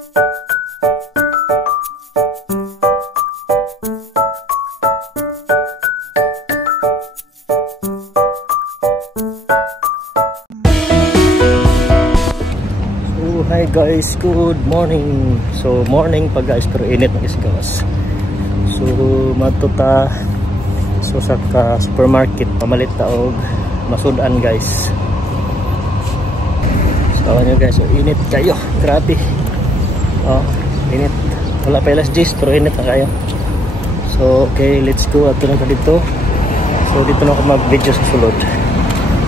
Hi guys, good morning. So morning pa guys, pero init ng isgawas. So matuta so sa supermarket pamalit ta og masudan guys. So nyo guys, so init kayo, grabe. Oh, init. Wala pa ilas 10 pero init na kayo. So okay, let's go ato na dito. So dito na ako mag-video sa sulod.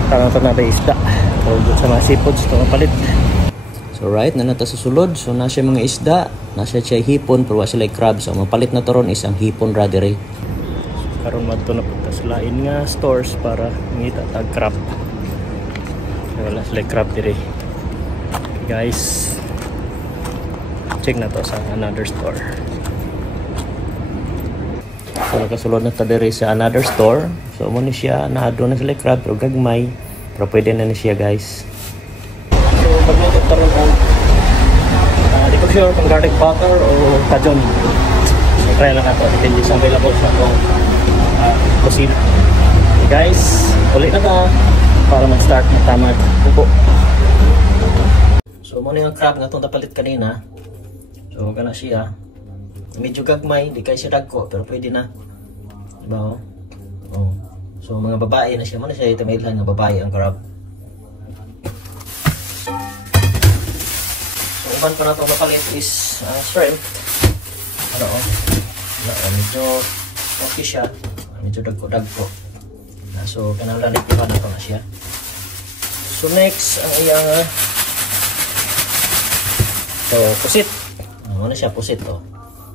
Para sa natin isda. O sa mga seafoods ito mapalit. So right, na nata sa sulod. So nasa mga isda, nasa siya hipon pero sila crab. So mapalit na to ron isang hipon ra dire. Karon madto na punta sa lain nga stores para ngita tag crab. So, wala sila crab dire. Guys, check na to sa another store. So nakasulod na ta dire sa another store. So mo ni siya na na sila crab pero gagmay. Pero pwede na ni siya guys. So pagluto taron ko di ko sure kung garlic butter o kajon. So try lang nato, depende sa available sa akong kusina. Okay guys, ulit na ta para mag-start na tamad buko. So muna yung crab nga itong napalit kanina. So gana siya medyo gagmay, di kayo siya dagko pero pwede na, diba? Oh. So mga babae na siya, muna siya itamailan nga babae ang crab. Uban pa na itong kapalit is shrimp. Ano o? Medyo okay siya. Medyo dagko-dagko. So, kanalang pa na ito na siya. So, next, ang iyang pusit. Ano siya? Pusit o.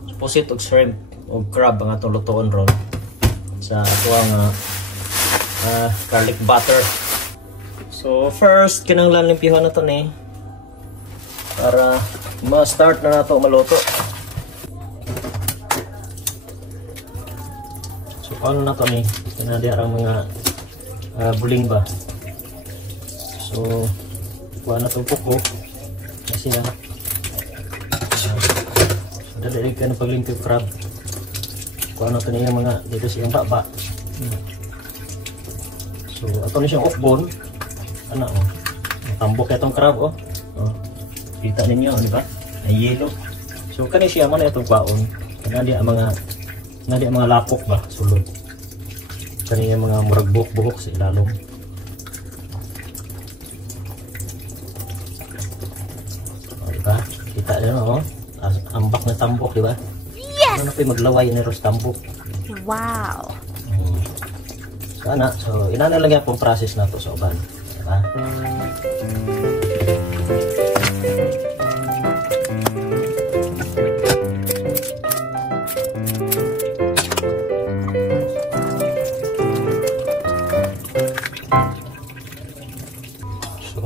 So, pusit o shrimp o crab ang itong lutoon ron. Sa ito ang garlic butter. So, first, kinanglan limpihan na ito ni para ma-start na nato maluto. So paano na to ni? Kanadi ang mga buling ba? So kuha na itong puko kasi na dali ka na paglimpyo crab. Kuha na ito niya mga dito siyang baba. So ito na siyang off-bone. Ano o? Tambok itong crab o. Kita ninyo, di ba? Ay yellow. So kani siya man itong baon. Kanadi ang mga lapok ba sulod. Kani ang mga murag buhok-buhok sa ilalom. Di ba? Kita niyo oh. Ambak na tambok, di ba? Yes. Ano pa maglaway ni ros tambok. Wow. Sana so inana lang yung process na to sa uban, di ba?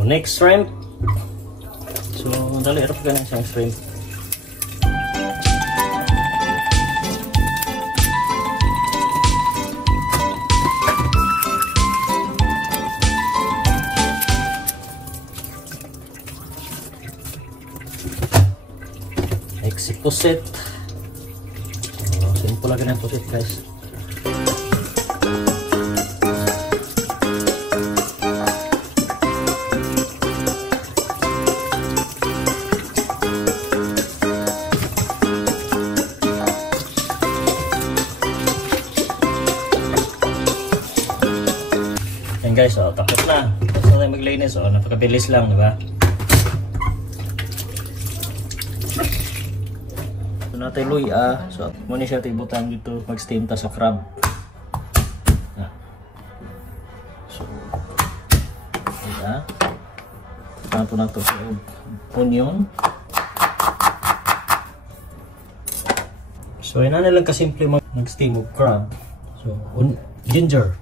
Next shrimp. So dali erop ka na isang shrimp. Next si pusit. So simple lang ang pusit guys. Guys, so tapos na. Tapos na tayo maglinis. So napakabilis lang, di ba? So natin luya. So muna siya tibutan dito mag-steam ta sa crab. So diba? Tapo na to sa onion. So yan na lang kasimple mag-steam of crab. So ginger.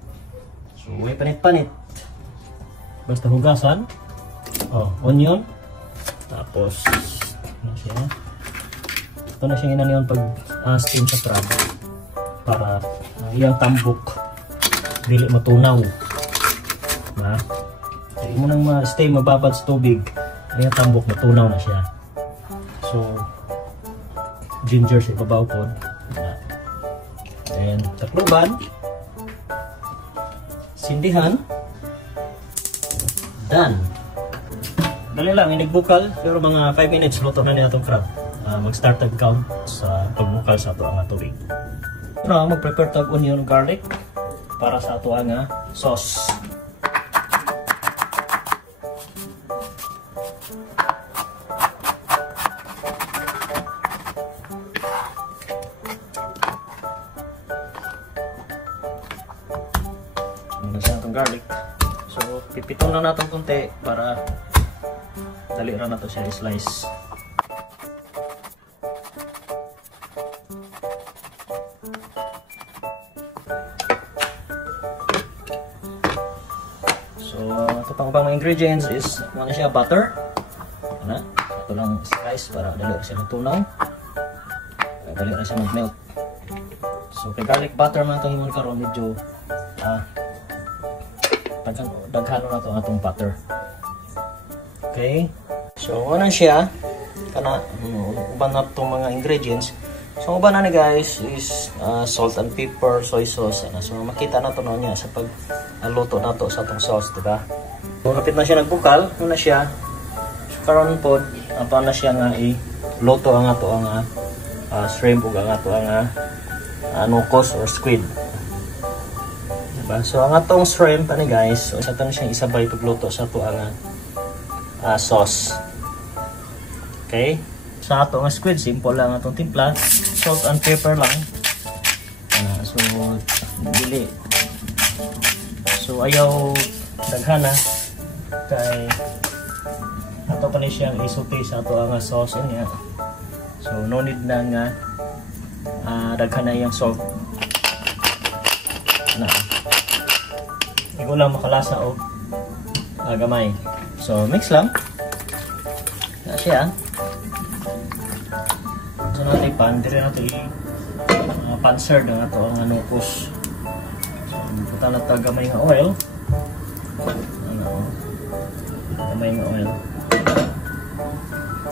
So, may panit-panit. Basta hugasan. Oh, onion. Tapos, ano siya? Ito na siya inaniyon pag steam sa crab. Para iyang tambok dili matunaw. Na? Hindi mo nang ma-stay mababad sa tubig. Iyang tambok matunaw na siya. So, ginger sa ibabaw po. Then, takluban. Sindihan. Done. Dali lang, inigbukal. Pero mga 5 minutes, luto na niya itong crab. Mag-start count sa pagbukal sa ito ang tubig. Now, mag-prepare tag onion garlic para sa ito ang sauce. Garlic. So, pipitong lang natin kunti para dali na nato siya i-slice. So, ito pang mga ingredients is muna siya butter. Ano? Ito lang slice para dali na siya matunaw. Dali na siya mag-melt. So, kay garlic butter man itong himon karon medyo daghano na ito atong butter. Okay. So, una siya. Kana, uban na itong mga ingredients. So, uban na ni guys is salt and pepper, soy sauce. So, makita na ito niya sa pagluto na ito sa itong sauce, diba? So, kapit na siya nagbukal. Una siya. So, karon po, apa na siya nga i-luto ang ito ang shrimp o ang ito ang nukos or squid. So, ang atong shrimp, ani guys, so, isa ito na siyang isabay pagluto sa ito ang sauce. Okay? Sa ito ang squid, simple lang atong timpla. Salt and pepper lang. So, dili. So, ayaw daghana. Kay, ito pa na siyang isuti sa ito ang sauce niya. So, no need na nga daghana yung salt. Hindi ko lang makalasa o gamay. So, mix lang. Na siya. So, natin pan. Dire natin pan-serve na ito ang nukos. So, puta na ito gamay nga oil. Gamay nga oil.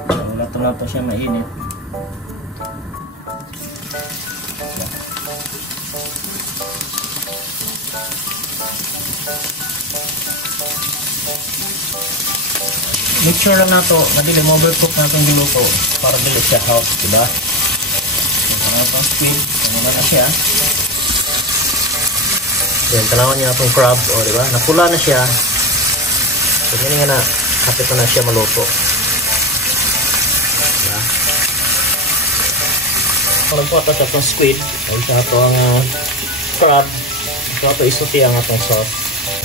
So, nato na ito siya mainit. Make sure lang nato na dili mo-overcook natin yung luto para dili siya hot, diba? So, itong squid, naman na siya. Then, tanawan niya itong crab, o diba? Napula na siya. So, hindi nga na, kapit na siya maluto. Diba? Kung po ito sa itong squid, ay sa ito ang crab, ito isuti ang itong sauce.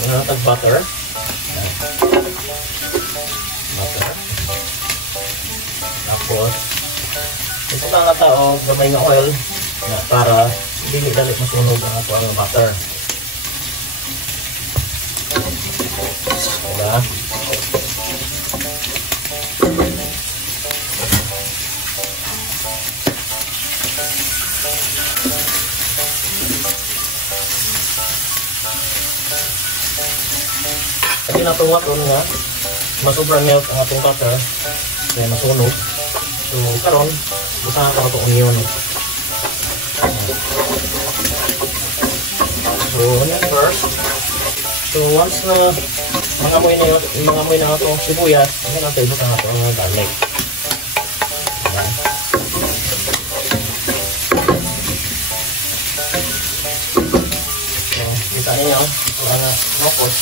Ang natag butter. Tapos, ito lang na tao, gamay nga oil para hindi dali masunog ang ito ang butter. Diba? Kasi natungat doon nga, masobrang melt ang atong butter, kaya masunog. So, karon, busahan ka itong onion. So, onion first. So, once na mangamoy na itong sibuyas, hindi natin busahan itong garlic. Ayan. So, kita niyo, ito ang nukos.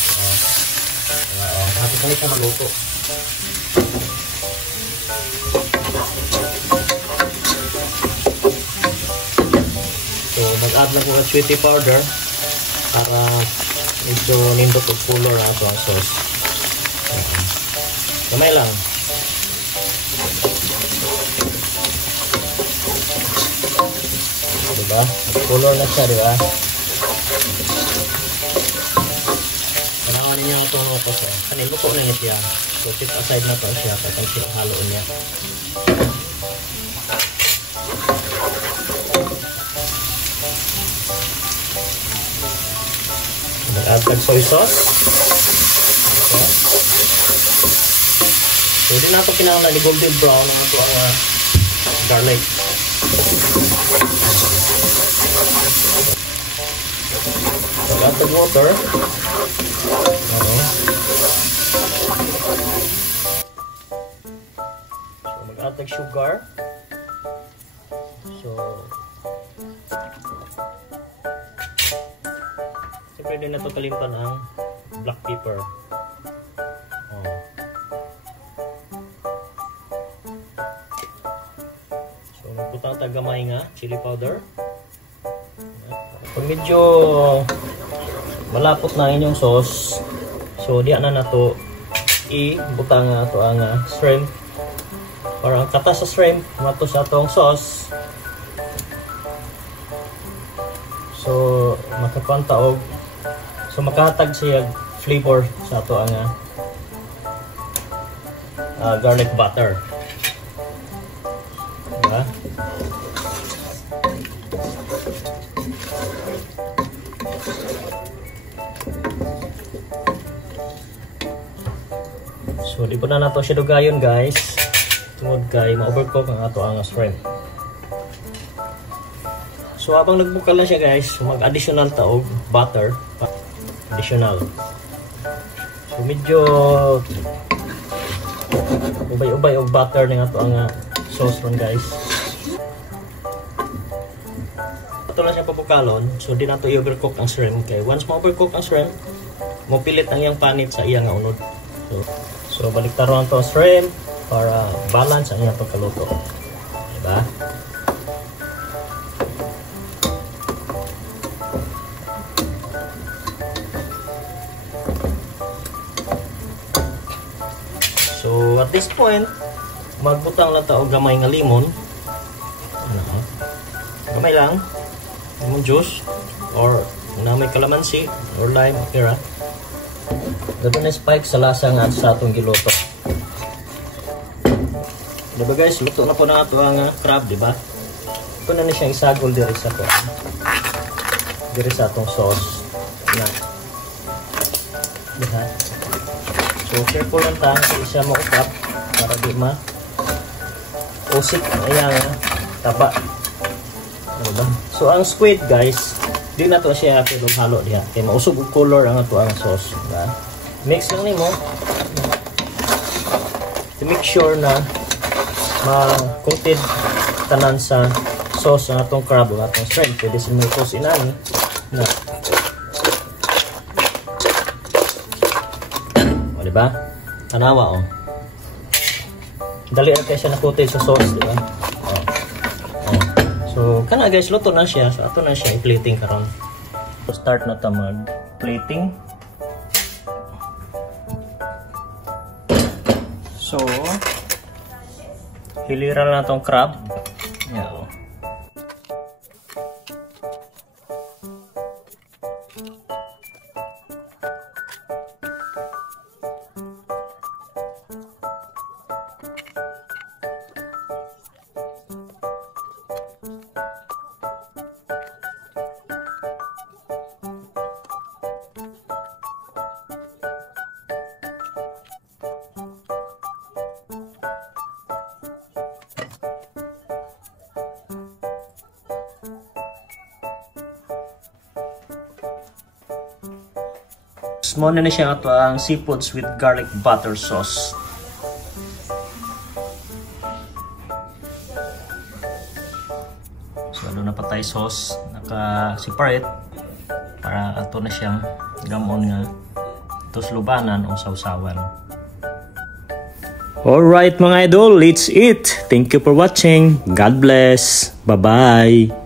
Hati kali siya maluto. So, mag-add lang ko ng sweetie powder para medyo nindot o color na ito ang sauce. Kamay lang. Diba? Color na siya, diba? Kailangan niya ito ng ito. Kanin, luto na niya siya. So, keep aside na ito siya kapag sinahaloon niya. Mag-add tag soy sauce. Okay. So, hindi na ito kinahanglan ni golden brown ang ito ang garlic. So, add the water. So, mag-add ng sugar. So, siyempre din na ito kalimutan ang black pepper. So, magputang tagamay nga chili powder. Pag medyo malapot na inyong sauce, so diyan na nato i-butang nga ito ang shrimp. Para ang kata sa shrimp, mato sa atong sauce. So, makapantaog. So, makahatag siya flavor sa ato ang garlic butter. Diba? So, di po na nato siya dugayon, guys. Tungod kay ma-overcook ang ato ang shrimp. So, habang nagbukal na siya, guys, mag-additional taog butter. Additional. So, medyo ubay-ubay og butter na ato ang sauce ron, guys. Ito lang siya pabukalon. So, di nato i-overcook ang shrimp. Okay? Once ma-overcook ang shrimp, mapilit ang iyang panit sa iyang unod. So balik taron to shrimp para balance ang iyang pagkaluto. Diba? So at this point, magbutang lang ta og gamay nga lemon. Gamay lang. Lemon juice or na may kalamansi or lime, okay ra. Gawin na spike sa lasa nga sa atong giluto. Diba guys, luto na po na ito ang crab, diba? Ito na siyang isagol diri sa to. Diri sa atong sauce. Na. Diba? So careful lang ta sa isa mo ukap para di ma usik ayang taba. Diba? So ang squid guys, di na to siya pwedeng halo diha. Kaya mausog og color ang ato ang sauce, diba? Mix lang nimo to make sure na ma-coated tanan sa sauce ng atong crab o atong shrimp. Pwede sa mga sauce inani na. O, diba? Tanawa, o. Dali na kayo siya na-coated sa sauce, diba? O. O. So, kana guys, luto na siya. So, ato na siya i-plating karon. So, start na ta mag-plating. So, hiliran na itong crab. Yan. Small na siya ito ang seafoods with garlic butter sauce. So, ano na pa tayo sauce, naka-separate para ito na siyang gamon nga tuslubanan o sausawan. Alright mga idol, let's eat! Thank you for watching. God bless! Bye-bye!